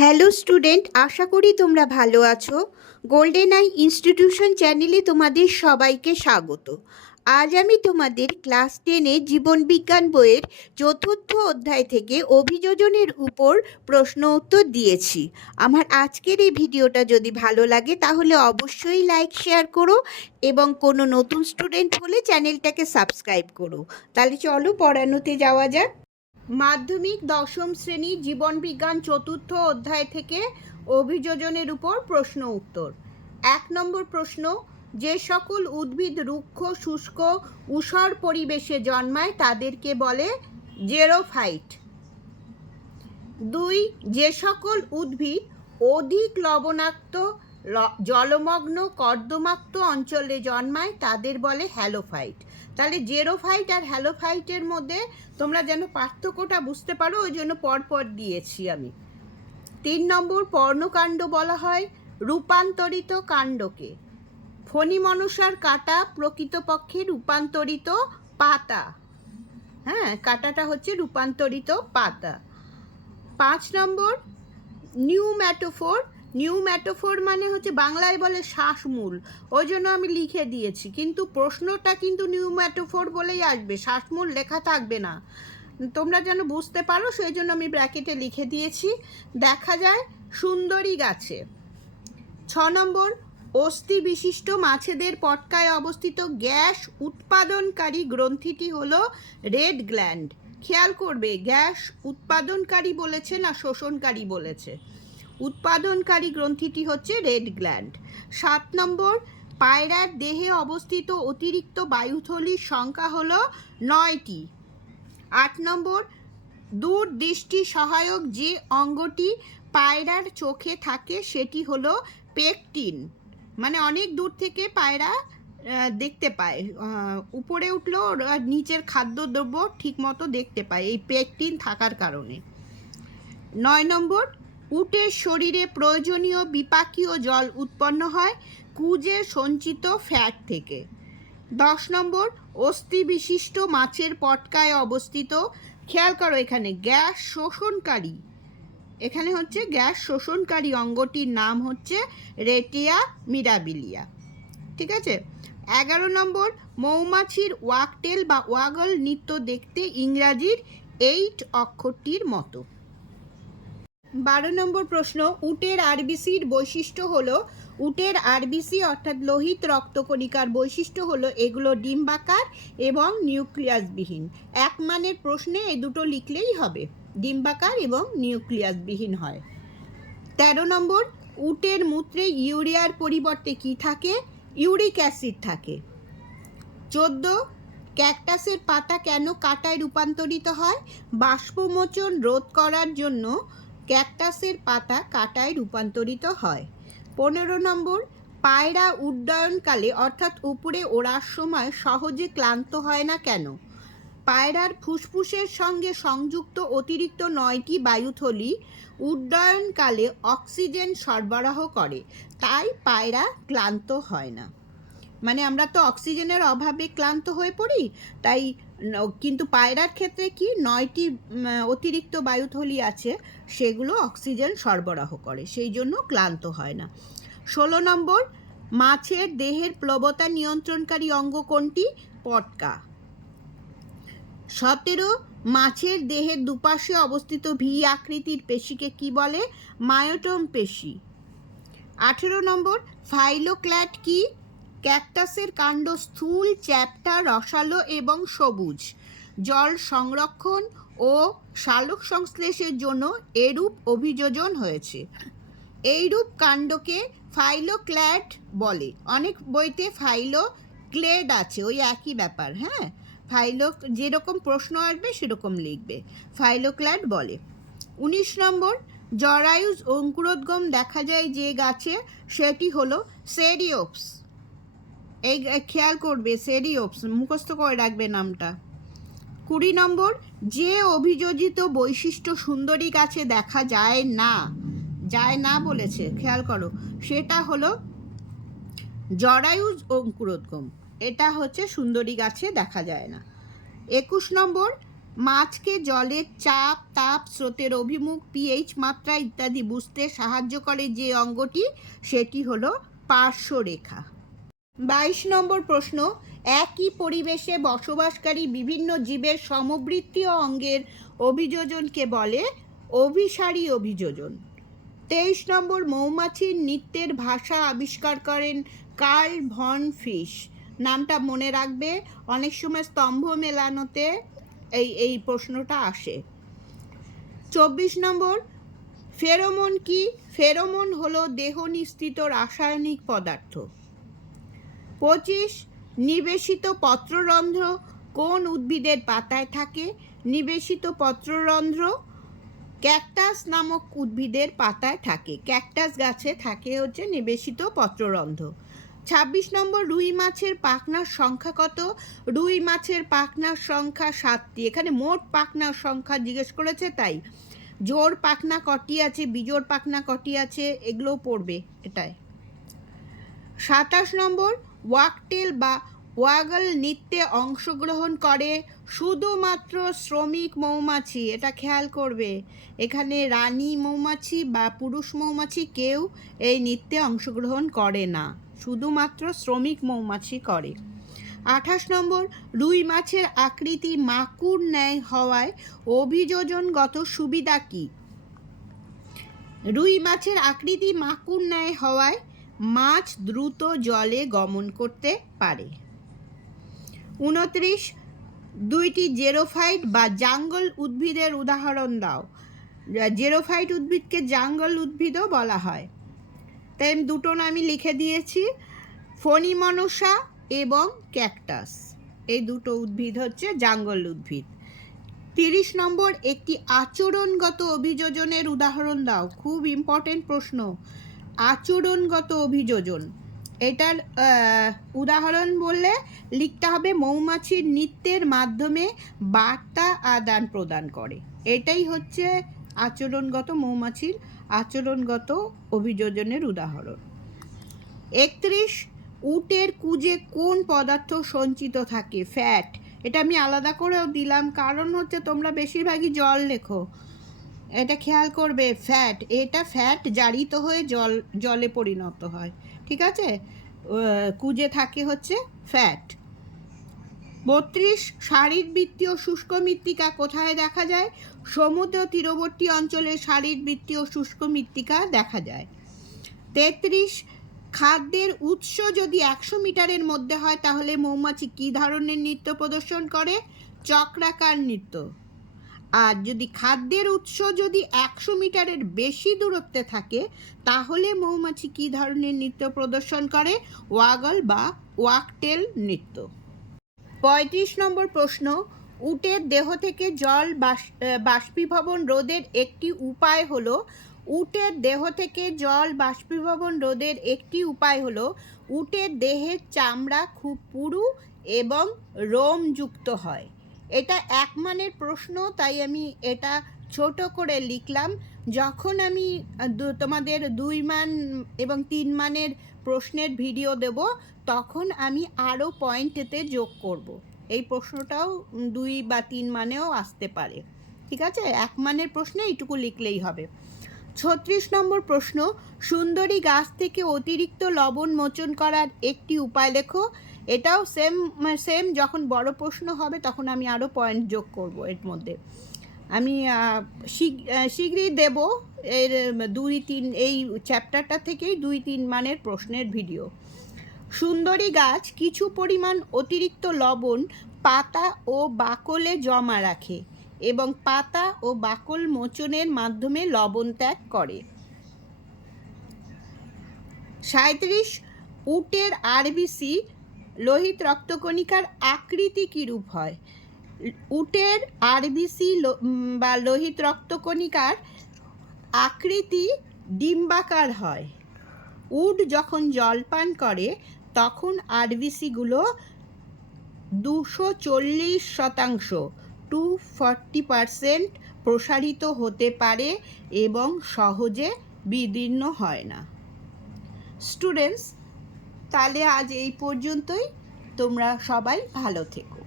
Hello student, আশা করি তোমরা ভালো আছো। গোল্ডেন আই ইনস্টিটিউশন চ্যানেলে তোমাদের সবাইকে স্বাগত। আজ আমি তোমাদের ক্লাস 10-এ জীবনবিজ্ঞান বইয়ের 4র্থ অধ্যায় থেকে অভিযোজনের উপর প্রশ্ন উত্তর দিয়েছি। আমার আজকের এই ভিডিওটা যদি ভালো লাগে তাহলে অবশ্যই লাইক শেয়ার করো এবং কোনো নতুন স্টুডেন্ট হলে চ্যানেলটাকে সাবস্ক্রাইব করো। তাহলে চলো পড়ানোতে যাওয়া যাক। মাধ্যমিক দশম শ্রেণী জীবনবিজ্ঞান 4র্থ অধ্যায় থেকে অভিযোজনের উপর প্রশ্ন উত্তর। 1 নম্বর প্রশ্ন, যে সকল উদ্ভিদ রুক্ষ শুষ্ক ঊষর পরিবেশে জন্মায় তাদেরকে বলে জেরোফাইট। 2, যে সকল উদ্ভিদ অধিক লবণাক্ত জলমগ্ন কর্দমাক্ত অঞ্চলে জন্মায় তাদের বলে হ্যালোফাইট। তাহলে জেরোফাইট আর হ্যালোফাইটের মধ্যে তোমরা যেন পার্থক্যটা বুঝতে পারো, ওই জন্য পরপর দিয়েছি আমি। 3 নম্বর, পর্ণকাণ্ড বলা হয় রূপান্তরিত কাণ্ডকে। ফণী মনসার কাঁটা প্রকৃতপক্ষে রূপান্তরিত পাতা। হ্যাঁ, কাঁটাটা হচ্ছে রূপান্তরিত পাতা। 5 নম্বর, নিউম্যাটোফোর। নিউম্যাটোফোর মানে হচ্ছে বাংলায় বলে শ্বাসমূল, ওই জন্য আমি লিখে দিয়েছি, কিন্তু প্রশ্নটা কিন্তু নিউম্যাটোফোর বলেই আসবে, শ্বাসমূল লেখা থাকবে না। তোমরা যেন বুঝতে পারো সেই জন্য আমি ব্র্যাকেটে লিখে দিয়েছি। দেখা যায় সুন্দরী গাছে। 6 নম্বর, অস্থি বিশিষ্ট মাছেদের পটকায় অবস্থিত গ্যাস উৎপাদনকারী গ্রন্থিটি হলো রেড গ্ল্যান্ড। খেয়াল করবে, গ্যাস উৎপাদনকারী বলেছে না শোষণকারী বলেছে। উৎপাদনকারী গ্রন্থিটি হচ্ছে রেড গ্ল্যান্ড। 7 নম্বর, পায়রার দেহে অবস্থিত অতিরিক্ত বায়ুথলির সংখ্যা হলো 9টি। 8 নম্বর, দূরদৃষ্টি সহায়ক যে অঙ্গটি পায়রার চোখে থাকে সেটি হলো পেকটিন। মানে অনেক দূর থেকে পায়রা দেখতে পায়, উপরে উঠলেও নিচের খাদ্যদ্রব্য ঠিকমতো দেখতে পায় এই পেকটিন থাকার কারণে। 9 নম্বর, উটের শরীরে প্রয়োজনীয় বিপাকীয় জল উৎপন্ন হয় কুজে সঞ্চিত ফ্যাট থেকে। 10 নম্বর, অস্থি বিশিষ্ট মাছের পটকায় অবস্থিত, খেয়াল করো এখানে গ্যাস শোষণকারী, এখানে হচ্ছে গ্যাস শোষণকারী অঙ্গটির নাম হচ্ছে রেটিয়া মিরাবিলিয়া। ঠিক আছে। 11 নম্বর, মৌমাছির ওয়াকটেল বা ওয়াগল নৃত্য দেখতে ইংরাজির 8 অক্ষরটির মতো। 12 নম্বর প্রশ্ন, উটের আরবিসির বৈশিষ্ট্য হলো, উটের আরবিসি অর্থাৎ লোহিত রক্তকণিকার বৈশিষ্ট্য হলো এগুলো ডিম্বাকার এবং নিউক্লিয়াসবিহীন। এক মানের প্রশ্নে এই দুটো লিখলেই হবে, ডিম্বাকার এবং নিউক্লিয়াসবিহীন হয়। 13 নম্বর, উটের মূত্রে ইউরিয়ার পরিবর্তে কি থাকে? ইউরিক অ্যাসিড থাকে। 14, ক্যাকটাসের পাতা কেন কাঁটায় রূপান্তরিত হয়? বাষ্পমোচন রোধ করার জন্য ক্যাকটাসের পাতা কাঁটায় রূপান্তরিত হয়। 15 নম্বর, পায়রা উড্ডয়নকালে অর্থাৎ উপরে ওড়ার সময় সহজে ক্লান্ত হয় না কেন? পায়রার ফুসফুসের সঙ্গে সংযুক্ত অতিরিক্ত 9টি বায়ুথলি উড্ডয়নকালে অক্সিজেন সরবরাহ করে, তাই পায়রা ক্লান্ত হয় না। মানে আমরা তো অক্সিজেনের অভাবে ক্লান্ত হয়ে পড়ি, তাই কিন্তু পায়রার ক্ষেত্রে কি 9টি অতিরিক্ত বায়ুথলি আছে, সেগুলো অক্সিজেন সরবরাহ করে, সেই জন্য ক্লান্ত হয় না। 16 নম্বর, মাছের দেহের প্লবতা নিয়ন্ত্রণকারী অঙ্গ কোনটি? পটকা। 17, মাছের দেহের দুপাশে অবস্থিত ভি আকৃতির পেশিকে কি বলে? মায়োটম পেশি। 18 নম্বর, ফাইলোক্ল্যাড কি? ক্যাকটাসের কাণ্ড স্থূল, চ্যাপ্টা, রসালো এবং সবুজ। জল সংরক্ষণ ও সালোক সংশ্লেষের জন্য এরূপ অভিযোজন হয়েছে। এইরূপ কাণ্ডকে ফাইলোক্ল্যাড বলে। অনেক বইতে ফাইলোক্লেড আছে, ওই একই ব্যাপার। হ্যাঁ, যেরকম প্রশ্ন আসবে সেরকম লিখবে, ফাইলোক্ল্যাড বলে। 19 নম্বর, জরায়ুজ অঙ্কুরোদ্গম দেখা যায় যে গাছে, সেটি হলো সেরিওপস। এই খেয়াল করবে, সেরিওপস মুখস্থ করে রাখবে নামটা। 20 নম্বর, যে অভিযোজিত বৈশিষ্ট্য সুন্দরী গাছে দেখা যায় না বলেছে, খেয়াল করো, সেটা হলো জরায়ুজ অঙ্কুরোদ্গম, এটা হচ্ছে সুন্দরী গাছে দেখা যায় না। 21 নম্বর, মাছকে জলের চাপ, তাপ, স্রোতের অভিমুখ, পিএইচ মাত্রা ইত্যাদি বুঝতে সাহায্য করে যে অঙ্গটি, সেটি হলো পার্শ্বরেখা। 22 নম্বর প্রশ্ন, একই পরিবেশে বসবাসকারী বিভিন্ন জীবের সমবৃত্তীয় অঙ্গের অভিযোজনকে বলে অভিসারী অভিযোজন। 23 নম্বর, মৌমাছির নৃত্যের ভাষা আবিষ্কার করেন কার্ল ভন ফিশ। নামটা মনে রাখবে, অনেক সময় স্তম্ভ মেলানোতে এই প্রশ্নটা আসে। 24 নম্বর, ফেরোমন কি? ফেরোমন হলো দেহ নিঃসৃত রাসায়নিক পদার্থ। 25, নিবেশিত পত্ররন্ধ্র কোন উদ্ভিদের পাতায় থাকে? নিবেশিত পত্ররন্ধ্র ক্যাকটাস নামক উদ্ভিদের পাতায় থাকে। ক্যাকটাস গাছে থাকে হচ্ছে নিবেশিত পত্ররন্ধ্র। 26 নম্বর, রুই মাছের পাখনার সংখ্যা কত? রুই মাছের পাখনার সংখ্যা 7টি। এখানে মোট পাখনার সংখ্যা জিজ্ঞেস করেছে, তাই জোড় পাখনা কটি আছে, বিজোড় পাখনা কটি আছে, এগুলোও পড়বে এটাই। 27 নম্বর, ওয়াকটেল বা ওয়াগল নৃত্যে অংশগ্রহণ করে শুধুমাত্র শ্রমিক মৌমাছি। এটা খেয়াল করবে, এখানে রানী মৌমাছি বা পুরুষ মৌমাছি কেউ এই নৃত্যে অংশগ্রহণ করে না, শুধুমাত্র শ্রমিক মৌমাছি করে। 28 নম্বর, রুই মাছের আকৃতি মাকুর ন্যায় হওয়ায় অভিযোজনগত সুবিধা কি? রুই মাছের আকৃতি মাকুর ন্যায় হওয়ায় মাছ দ্রুত জলে গমন করতে পারে। 29, দুইটি জেরোফাইট বা জাঙ্গল উদ্ভিদের উদাহরণ দাও। জেরোফাইট উদ্ভিদকে জাঙ্গল উদ্ভিদও বলা হয়। তাই আমি দুটো নামই লিখে দিয়েছি, ফণিমনসা এবং ক্যাকটাস। এই দুটো উদ্ভিদ হচ্ছে জাঙ্গল উদ্ভিদ। 30 নম্বর, একটি আচরণগত অভিযোজনের উদাহরণ দাও। খুব ইম্পর্টেন্ট প্রশ্ন, আচরণগত অভিযোজন। এটার উদাহরণ বললে লিখতে হবে মৌমাছির নৃত্যের মাধ্যমে বার্তা আদান প্রদান করে। এটাই হচ্ছে আচরণগত, মৌমাছির আচরণগত অভিযোজনের উদাহরণ। 31, উটের কুজে কোন পদার্থ সঞ্চিত থাকে? ফ্যাট। এটা আমি আলাদা করেও দিলাম, কারণ হচ্ছে তোমরা বেশিরভাগই জল লেখো, এটা খেয়াল করবে। ফ্যাট, এটা ফ্যাট জারিত হয়ে জলে পরিণত হয়, ঠিক আছে? কুজে থাকে হচ্ছে ফ্যাট। 32, শারীরবৃত্তীয় শুষ্ক মৃত্তিকা কোথায় দেখা যায়? সমুদ্র তীরবর্তী অঞ্চলে শারীরবৃত্তীয় শুষ্ক মৃত্তিকা দেখা যায়। 33, খাদ্যের উৎস যদি 100 মিটারের মধ্যে হয় তাহলে মৌমাছি কী ধরনের নৃত্য প্রদর্শন করে? চক্রাকার নৃত্য। আর যদি খাদ্যের উৎস যদি 100 মিটারের বেশি দূরত্বে থাকে তাহলে মৌমাছি কী ধরনের নৃত্য প্রদর্শন করে? ওয়াগল বা ওয়াকটেল নৃত্য। 35 নম্বর প্রশ্ন, উটের দেহ থেকে জল বাষ্পীভবন রোধের একটি উপায় হলো, উটের দেহ থেকে জল বাষ্পীভবন রোধের একটি উপায় হলো উটের দেহের চামড়া খুব পুরু এবং রোমযুক্ত হয়। এটা 1 মানের প্রশ্ন, তাই আমি এটা ছোট করে লিখলাম। যখন আমি তোমাদের 2 মান এবং 3 মানের প্রশ্নের ভিডিও দেব তখন আমি আরও পয়েন্টেতে যোগ করব। এই প্রশ্নটাও 2 বা 3 মানেও আসতে পারে, ঠিক আছে? 1 মানের প্রশ্নে এইটুকু লিখলেই হবে। 36 নম্বর প্রশ্ন, সুন্দরী গাছ থেকে অতিরিক্ত লবণ মোচন করার একটি উপায় লেখো। এটাও সেম যখন বড় প্রশ্ন হবে তখন আমি আরও পয়েন্ট যোগ করব। এর মধ্যে আমি শীঘ্রই দেব এর 2-3, এই চ্যাপ্টারটা থেকেই 2-3 মানের প্রশ্নের ভিডিও। সুন্দরী গাছ কিছু পরিমাণ অতিরিক্ত লবণ পাতা ও বাকলে জমা রাখে এবং পাতা ও বাকল মোচনের মাধ্যমে লবণ ত্যাগ করে। 37, উটের আরবিসি লোহিত রক্তকণিকার আকৃতি কীরূপ হয়? উটের আরবিসি বা লোহিত রক্তকণিকার আকৃতি ডিম্বাকার হয়। উট যখন জল পান করে তখন আরবিসিগুলো 240% 240% প্রসারিত হতে পারে এবং সহজে বিদীর্ণ হয় না। স্টুডেন্টস, তাহলে আজ এই পর্যন্তই। তোমরা সবাই ভালো থেকো।